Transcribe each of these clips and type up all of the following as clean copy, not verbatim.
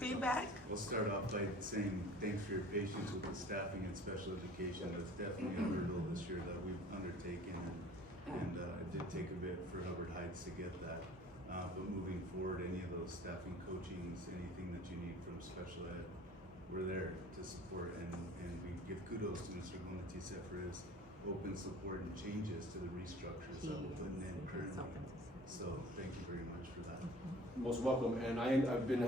feedback? We'll start off by saying thanks for your patience with the staffing and special education. That's definitely a hurdle this year that we've undertaken, and it did take a bit for Hubbard Heights to get that. But moving forward, any of those staffing coachings, anything that you need from special ed, we're there to support, and we give kudos to Mr. Gonatisa for his open support and changes to the restructures that we're putting in currently. So thank you very much for that. Most welcome, and I've been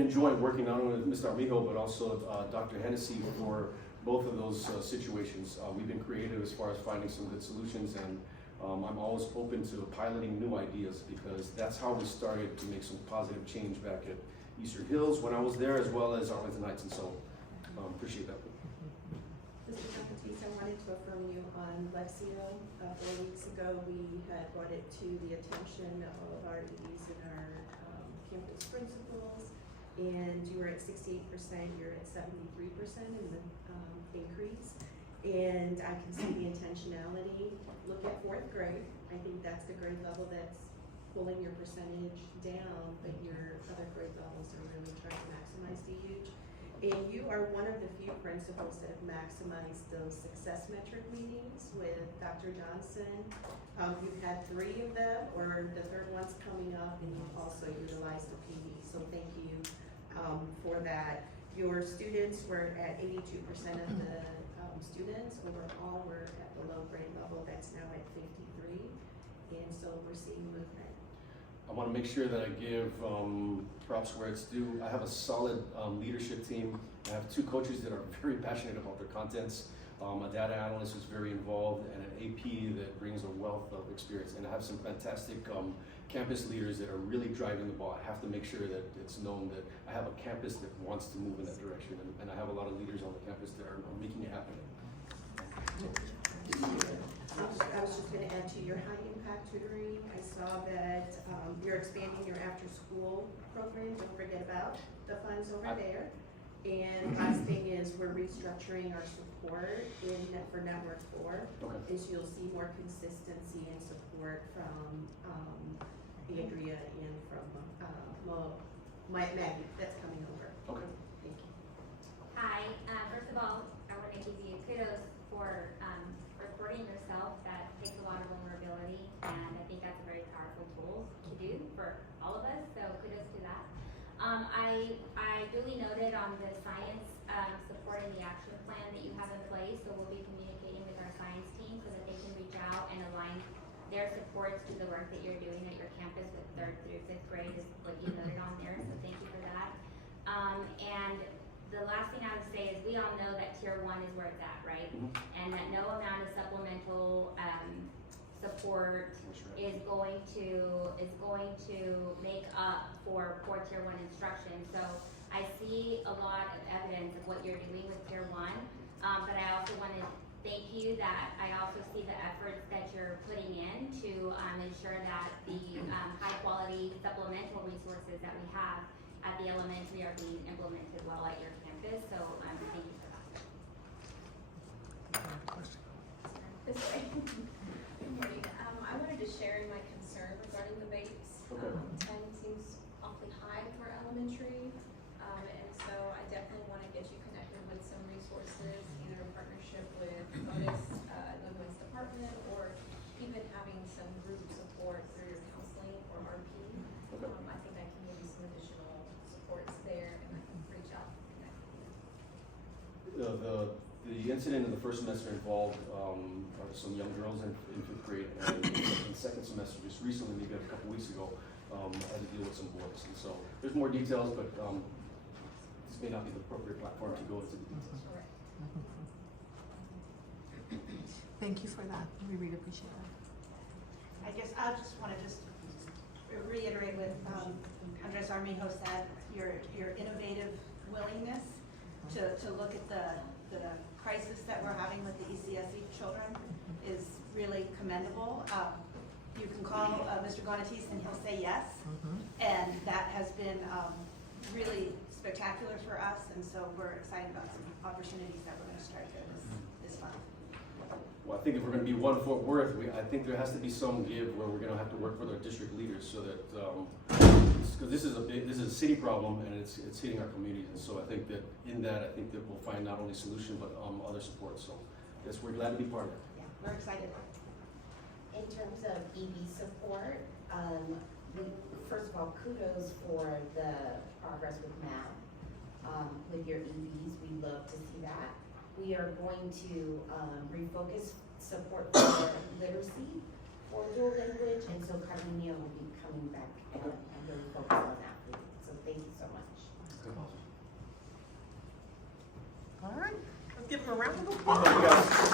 enjoying working not only with Mr. Armijo, but also Dr. Hennessy for both of those situations. We've been creative as far as finding some good solutions, and I'm always open to piloting new ideas, because that's how we started to make some positive change back at Eastern Hills when I was there, as well as Arlington Heights, and so appreciate that. Mr. Gonatisa, I wanted to affirm you on Lexio. 4 weeks ago, we had brought it to the attention of our EDs and our campus principals, and you were at 68%, you're at 73% in the increase. And I can see the intentionality. Look at 4th grade. I think that's the grade level that's pulling your percentage down, but your other grade levels are really trying to maximize the huge. And you are one of the few principals that have maximized those success metric meetings with Dr. Johnson. You've had 3 of them, or the 3rd one's coming up, and you've also utilized the PD. So thank you for that. Your students were at 82% of the students overall were at the low grade level. That's now at 53, and so we're seeing movement. I want to make sure that I give props where it's due. I have a solid leadership team. I have 2 coaches that are very passionate about their contents. A data analyst who's very involved, and an AP that brings a wealth of experience. And I have some fantastic campus leaders that are really driving the ball. I have to make sure that it's known that I have a campus that wants to move in that direction, and I have a lot of leaders on the campus that are making it happen. I was just going to add to your high impact tutoring. I saw that you're expanding your after school program. Don't forget about the funds over there. And last thing is we're restructuring our support for Network 4. Okay. And so you'll see more consistency and support from Andrea and from Maggie that's coming over. Okay. Thank you. Hi, first of all, I want to give you kudos for reporting yourself. That takes a lot of vulnerability, and I think that's a very powerful tool to do for all of us, so kudos to that. I duly noted on the science support and the action plan that you have in place, so we'll be communicating with our science team so that they can reach out and align their supports to the work that you're doing at your campus with 3rd through 5th grade, is what you noted on there, so thank you for that. And the last thing I would say is we all know that Tier 1 is where it's at, right? And that no amount of supplemental support is going to make up for poor Tier 1 instruction. So I see a lot of evidence of what you're doing with Tier 1, but I also want to thank you that I also see the efforts that you're putting in to ensure that the high quality supplemental resources that we have at the elementary are being implemented well at your campus, so thank you for that. This way. Good morning. I wanted to share my concern regarding the VAPES. Okay. 10 seems awfully high for elementary, and so I definitely want to get you connected with some resources, either in partnership with Otis, the women's department, or even having some group support through your counseling or RP. Okay. I think I can give you some additional supports there, and I can reach out and connect with you. The incident in the first semester involved some young girls in 5th grade, and in the 2nd semester, just recently, maybe a couple weeks ago, I had to deal with some boys. And so there's more details, but this may not be the appropriate platform to go into the details. Correct. Thank you for that. We really appreciate that. I guess I just want to reiterate what Andres Armijo said, your innovative willingness to look at the crisis that we're having with the ECSE children is really commendable. You can call Mr. Gonatisa and he'll say yes, and that has been really spectacular for us, and so we're excited about some opportunities that we're going to start here this month. Well, I think if we're going to be one Fort Worth, I think there has to be some give where we're going to have to work with our district leaders so that because this is a city problem and it's hitting our communities. And so I think that we'll find not only solution, but other support. So yes, we're glad to be part of it. Yeah, we're excited. In terms of EV support, first of all, kudos for the progress with MAP. With your EVs, we love to see that. We are going to refocus support for literacy for dual language, and so Carmenia will be coming back and really focus on that. So thank you so much. All right, let's give them a round of applause. Thank you, guys.